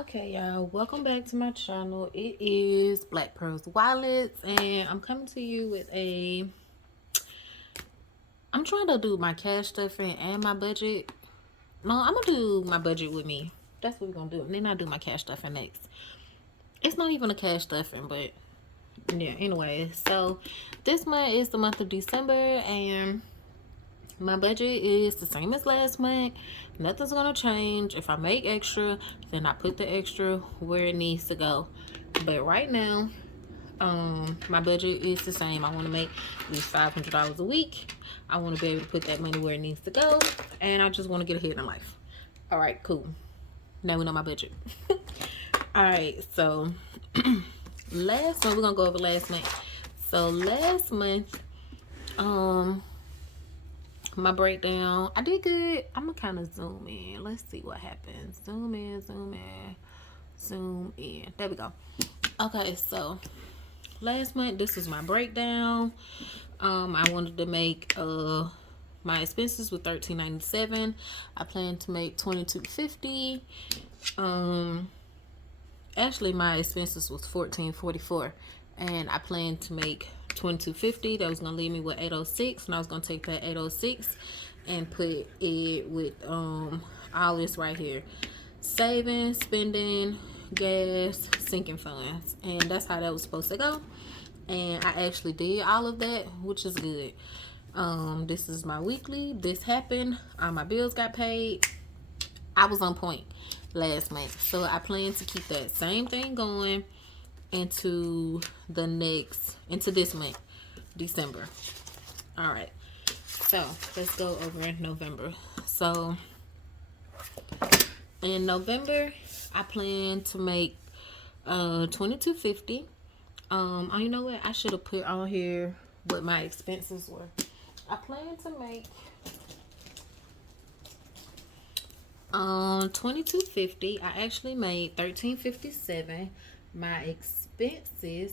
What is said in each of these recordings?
Okay, y'all, welcome back to my channel. It is Black Pearls Wallets, and I'm coming to you with I'm trying to do my cash stuffing and my budget. No, I'm gonna do my budget with me. That's what we're gonna do. And then I do my cash stuffing next. It's not even a cash stuffing, but yeah, anyway. So this month is the month of December, and my budget is the same as last month. Nothing's gonna change. If I make extra, then I put the extra where it needs to go. But right now, my budget is the same. I want to make at least $500 a week. I want to be able to put that money where it needs to go, and I just want to get ahead in life. All right, cool. Now we know my budget. All right, so last month we're gonna go over last month. So last month, my breakdown, I did good. I'm gonna kind of zoom in. Let's see what happens. Zoom in, zoom in, zoom in. There we go. Okay, so last month this was my breakdown. I wanted to make my expenses with $13.97. I plan to make $22.50. Actually my expenses was $14.44, and I plan to make $22.50. That was gonna leave me with $806, and I was gonna take that $806 and put it with all this right here: saving, spending, gas, sinking funds. And that's how that was supposed to go, and I actually did all of that, which is good. This is my weekly. This happened. All my bills got paid. I was on point last month, so I plan to keep that same thing going into this month, December. All right, so let's go over November. So in November, I plan to make $22.50. Oh, you know what? I should have put on here what my expenses were. I plan to make $22.50. I actually made $13.57. My expenses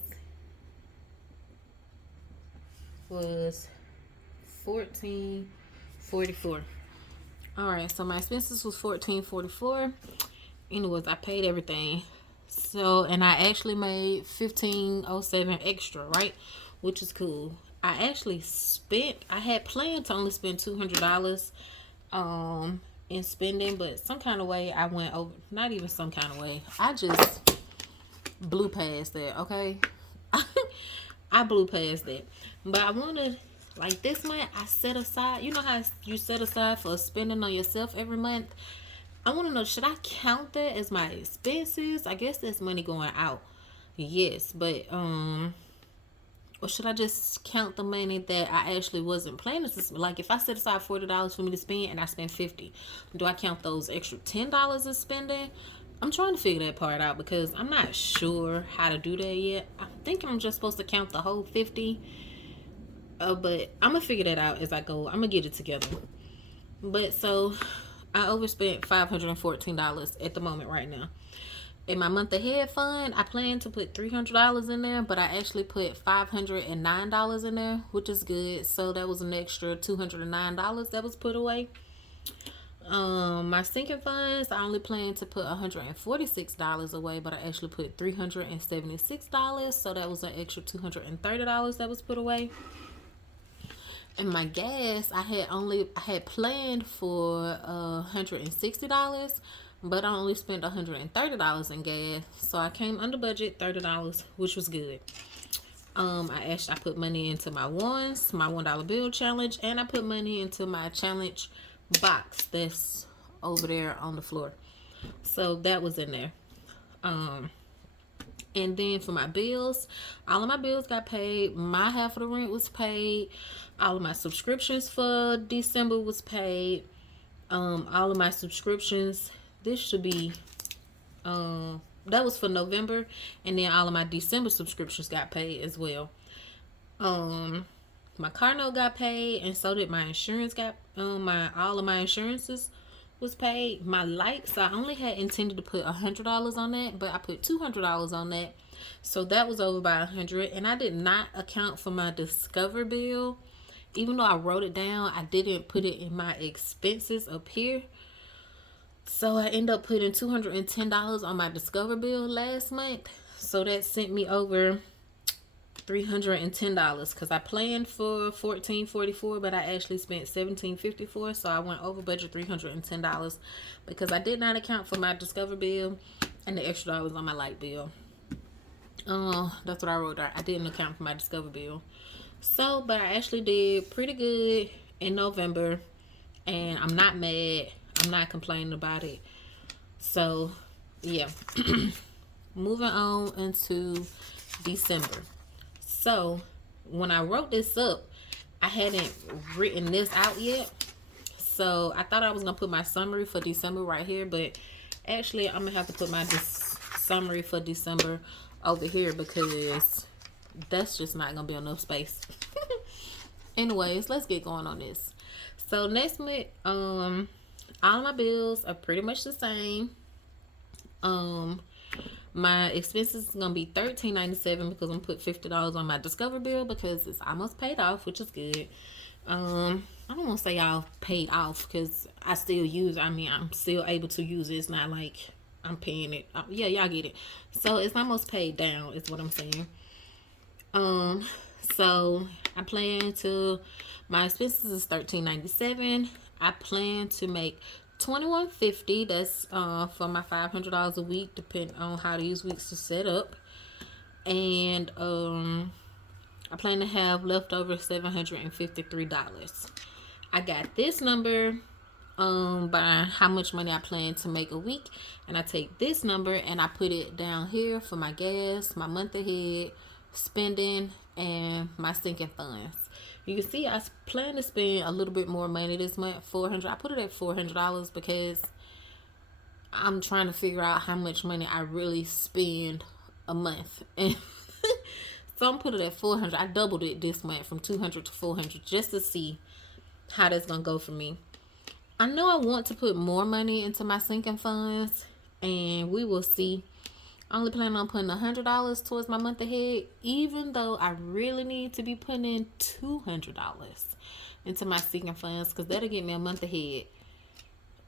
was $14.44. All right, so my expenses was $14.44. Anyways, I paid everything. So, and I actually made $15.07 extra, right? Which is cool. I had planned to only spend $200 in spending, but some kind of way I went over, not even some kind of way. I just blew past that, okay? I blew past that. But I want to, like this month, I set aside, you know how you set aside for spending on yourself every month? I want to know, should I count that as my expenses? I guess that's money going out. Yes, but or should I just count the money that I actually wasn't planning to spend? Like if I set aside $40 for me to spend and I spend $50, do I count those extra $10 as spending? I'm trying to figure that part out because I'm not sure how to do that yet. I think I'm just supposed to count the whole 50. But I'm gonna figure that out as I go. I'm gonna get it together. But so I overspent $514 at the moment right now. In my month ahead fund, I plan to put $300 in there, but I actually put $509 in there, which is good. So that was an extra $209 that was put away. My sinking funds, I only plan to put $146 away, but I actually put $376. So that was an extra $230 that was put away. And my gas, I had planned for $160, but I only spent $130 in gas. So I came under budget $30, which was good. I put money into my $1 bill challenge, and I put money into my challenge box that's over there on the floor. So that was in there. And then for my bills, all of my bills got paid. My half of the rent was paid. All of my subscriptions for December was paid. All of my subscriptions, this should be, that was for November. And then all of my December subscriptions got paid as well. My car note got paid, and so did my insurance all of my insurances was paid. My lights, I only had intended to put $100 on that, but I put $200 on that. So that was over by $100. And I did not account for my Discover bill. Even though I wrote it down, I didn't put it in my expenses up here. So I end up putting $210 on my Discover bill last month. So that sent me over $310 because I planned for $14.44, but I actually spent $17.54. So I went over budget $310 because I did not account for my Discover bill and the extra dollars on my light bill. That's what I wrote there. I didn't account for my Discover bill. So, but I actually did pretty good in November, and I'm not mad. I'm not complaining about it. So, yeah. Moving on into December. So, when I wrote this up, I hadn't written this out yet. So, I thought I was going to put my summary for December right here, but actually, I'm going to have to put my summary for December over here because that's just not going to be enough space. Anyways, let's get going on this. So, next month, all of my bills are pretty much the same. My expenses is gonna be $13.97 because I'm gonna put $50 on my Discover bill because it's almost paid off, which is good. I don't want to say y'all paid off because I still use. I mean, I'm still able to use it. It's not like I'm paying it. Yeah, y'all get it. So it's almost paid down. Is what I'm saying. So I plan to. My expenses is $13.97. I plan to make $21.50. That's for my $500 a week, depending on how these weeks are set up. And I plan to have leftover $753. I got this number by how much money I plan to make a week, and I take this number and I put it down here for my gas, my month ahead spending, and my sinking funds. You can see I plan to spend a little bit more money this month, $400. I put it at $400 because I'm trying to figure out how much money I really spend a month. And so I'm put it at $400. I doubled it this month from $200 to $400 just to see how that's gonna go for me. I know I want to put more money into my sinking funds, and we will see. I only plan on putting $100 towards my month ahead, even though I really need to be putting in $200 into my sinking funds because that'll get me a month ahead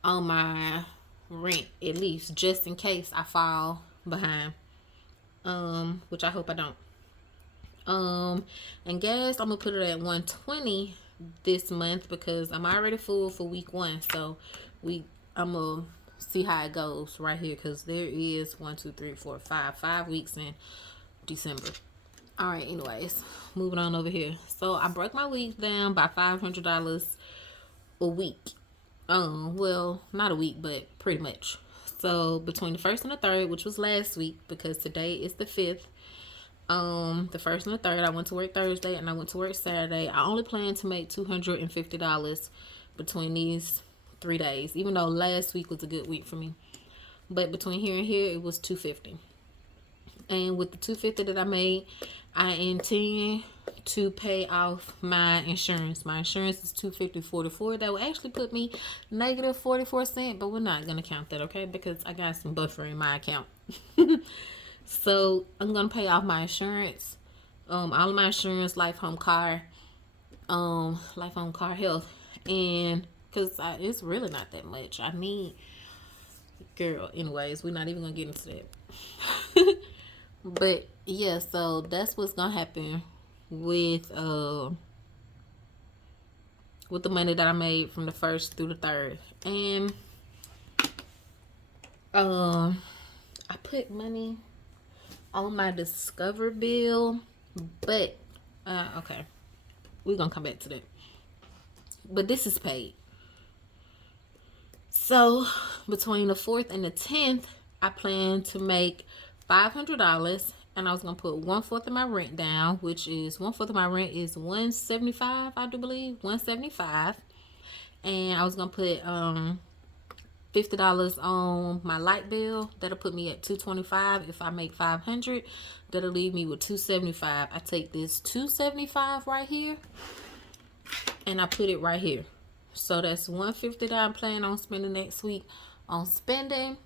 on my rent, at least, just in case I fall behind. Which I hope I don't. And gas, I'm gonna put it at $120 this month because I'm already full for week 1. So I'm gonna see how it goes right here because there is 5 weeks in December. All right, anyways, moving on over here. So I broke my weeks down by $500 a week. Well, not a week, but pretty much. So between the 1st and the 3rd, which was last week because today is the 5th, the 1st and the 3rd, I went to work Thursday and I went to work Saturday. I only plan to make $250 between these 3 days, even though last week was a good week for me. But between here and here, it was $250. And with the $250 that I made, I intend to pay off my insurance. My insurance is $250.44. That will actually put me negative 44 cents, but we're not gonna count that, okay? Because I got some buffer in my account. So I'm gonna pay off my insurance, all of my insurance, life, home, car, health, and because it's really not that much. I need, girl. Anyways, we're not even gonna get into that. But yeah, so that's what's gonna happen with the money that I made from the 1st through the 3rd, and I put money on my Discover bill, but okay, we're gonna come back to that. But this is paid. So between the 4th and the 10th, I plan to make $500, and I was gonna put 1/4 of my rent down, which is 1/4 of my rent is $175, I do believe, $175, and I was gonna put $50 on my light bill. That'll put me at $225. If I make $500, that'll leave me with $275. I take this $275 right here and I put it right here. So that's $150 that I'm planning on spending next week on spending.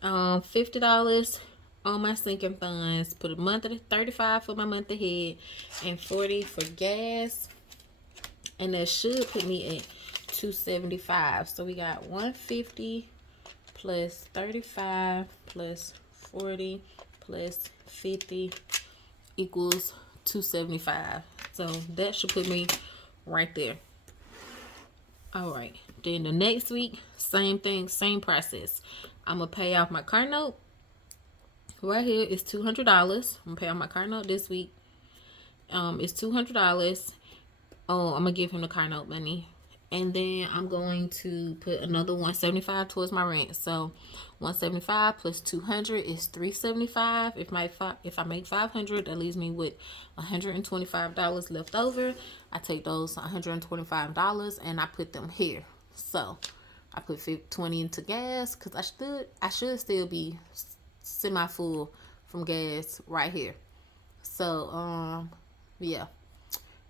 $50 on my sinking funds. Put a month at $35 for my month ahead and $40 for gas, and that should put me at $275. So we got $150 plus 35 plus 40 plus 50 equals 275. So that should put me right there. All right, then the next week, same thing, same process. I'm gonna pay off my car note. Right here is $200. I'm gonna pay off my car note this week. It's $200. Oh, I'm gonna give him the car note money, and then I'm going to put another $175 towards my rent. So 175 plus 200 is 375. If I make 500, that leaves me with $125 left over. I take those $125 and I put them here. So I put 20 into gas because I should still be semi full from gas right here. So yeah.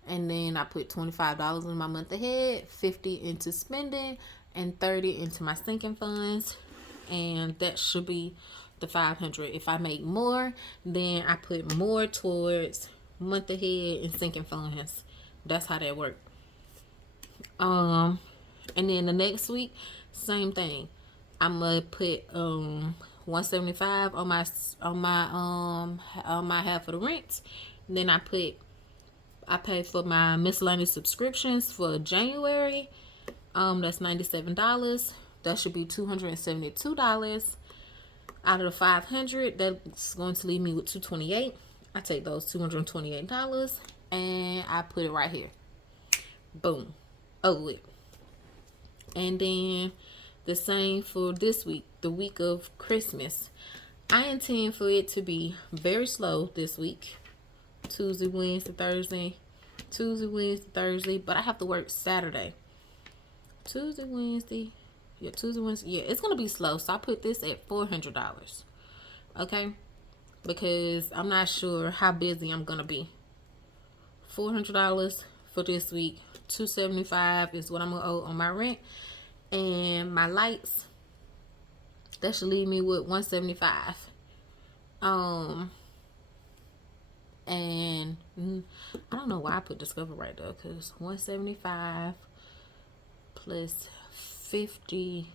And then I put $25 in my month ahead, 50 into spending, and 30 into my sinking funds. And that should be the 500. If I make more, then I put more towards month ahead and sinking funds. That's how that works. And then the next week, same thing. I'm gonna put 175 on my half of the rent. Then I pay for my miscellaneous subscriptions for January. That's $97. That should be $272 out of the 500. That's going to leave me with $228. I take those $228 and I put it right here. Boom. Over it. And then the same for this week, the week of Christmas. I intend for it to be very slow this week. Tuesday, Wednesday, Thursday, but I have to work Saturday. Tuesday, Wednesday, yeah, it's gonna be slow. So I put this at $400, okay? Because I'm not sure how busy I'm gonna be. $400 for this week. $275 is what I'm gonna owe on my rent and my lights. That should leave me with $175. And I don't know why I put Discover right there, because 175 plus 50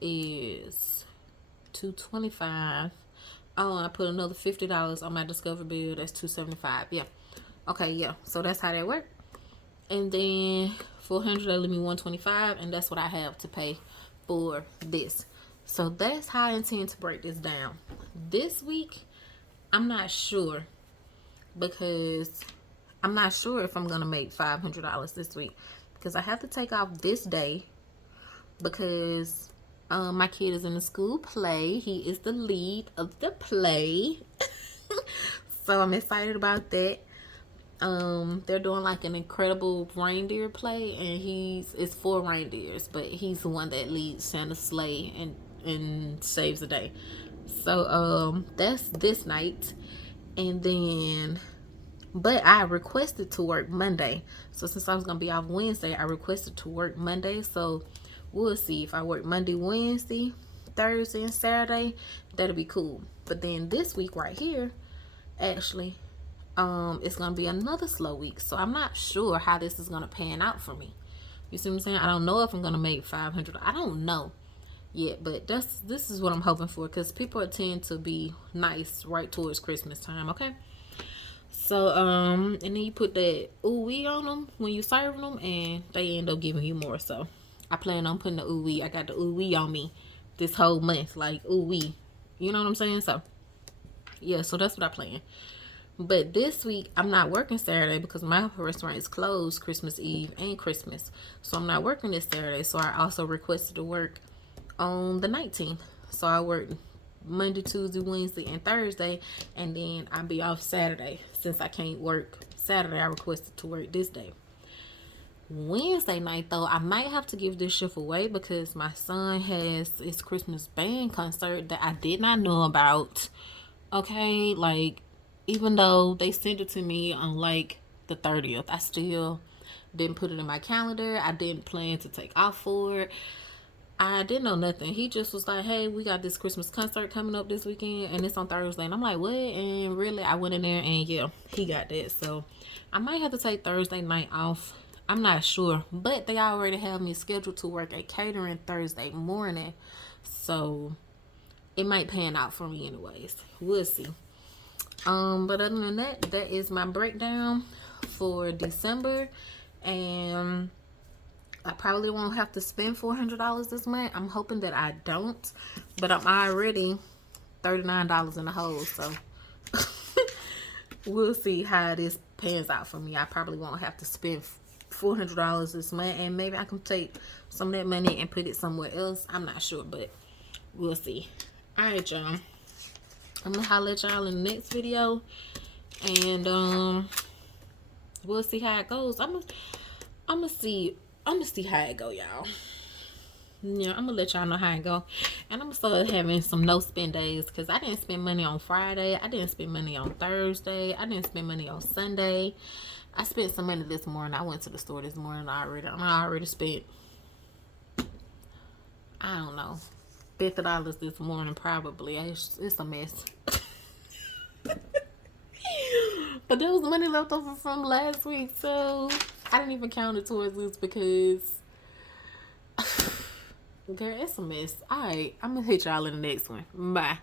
is 225. Oh, I put another $50 on my Discover bill. That's 275. Yeah. Okay, yeah. So that's how that works. And then 400, that leave me 125, and that's what I have to pay for this. So that's how I intend to break this down. This week, I'm not sure, because I'm not sure if I'm going to make $500 this week, because I have to take off this day because my kid is in the school play. He is the lead of the play. So I'm excited about that. They're doing like an incredible reindeer play, and it's 4 reindeers, but he's the one that leads Santa's sleigh and saves the day. So that's this night. And then, but I requested to work Monday. So since I was gonna be off Wednesday, I requested to work Monday. So we'll see if I work Monday, Wednesday, Thursday, and Saturday. That'll be cool. But then this week right here, actually, it's gonna be another slow week. So I'm not sure how this is gonna pan out for me. You see what I'm saying? I don't know if I'm gonna make 500. I don't know yet, but this is what I'm hoping for, because people tend to be nice right towards Christmas time. Okay. So and then you put that ooh-wee on them when you serve them, and they end up giving you more. So I plan on putting the ooh-wee. I got the ooh-wee on me this whole month, like ooh-wee. You know what I'm saying? So yeah, so that's what I plan. But this week, I'm not working Saturday because my restaurant is closed Christmas Eve and Christmas. So I'm not working this Saturday. So I also requested to work on the 19th. So I work Monday, Tuesday, Wednesday, and Thursday. And then I'll be off Saturday. Since I can't work Saturday, I requested to work this day. Wednesday night, though, I might have to give this shift away because my son has his Christmas band concert that I did not know about. Okay, like, even though they sent it to me on like the 30th, I still didn't put it in my calendar. I didn't plan to take off for it. I didn't know nothing. He just was like, hey, we got this Christmas concert coming up this weekend, and it's on Thursday. And I'm like, what? And really, I went in there, and yeah, he got that. So I might have to take Thursday night off. I'm not sure, but they already have me scheduled to work at catering Thursday morning, so it might pan out for me anyways. We'll see. But other than that, that is my breakdown for December, and I probably won't have to spend $400 this month. I'm hoping that I don't, but I'm already $39 in the hole, so we'll see how this pans out for me. I probably won't have to spend $400 this month, and maybe I can take some of that money and put it somewhere else. I'm not sure, but we'll see. All right, y'all. I'm gonna holler at y'all in the next video, and we'll see how it goes. I'm gonna see how it go, y'all. Yeah, I'm gonna let y'all know how it go, and I'm gonna start having some no spend days, because I didn't spend money on Friday, I didn't spend money on Thursday, I didn't spend money on Sunday. I spent some money this morning. I went to the store this morning already. I already spent, I don't know, $50 this morning probably. It's a mess. But there was money left over from last week, so I didn't even count it towards this because girl, it's a mess. Alright, I'm gonna hit y'all in the next one. Bye.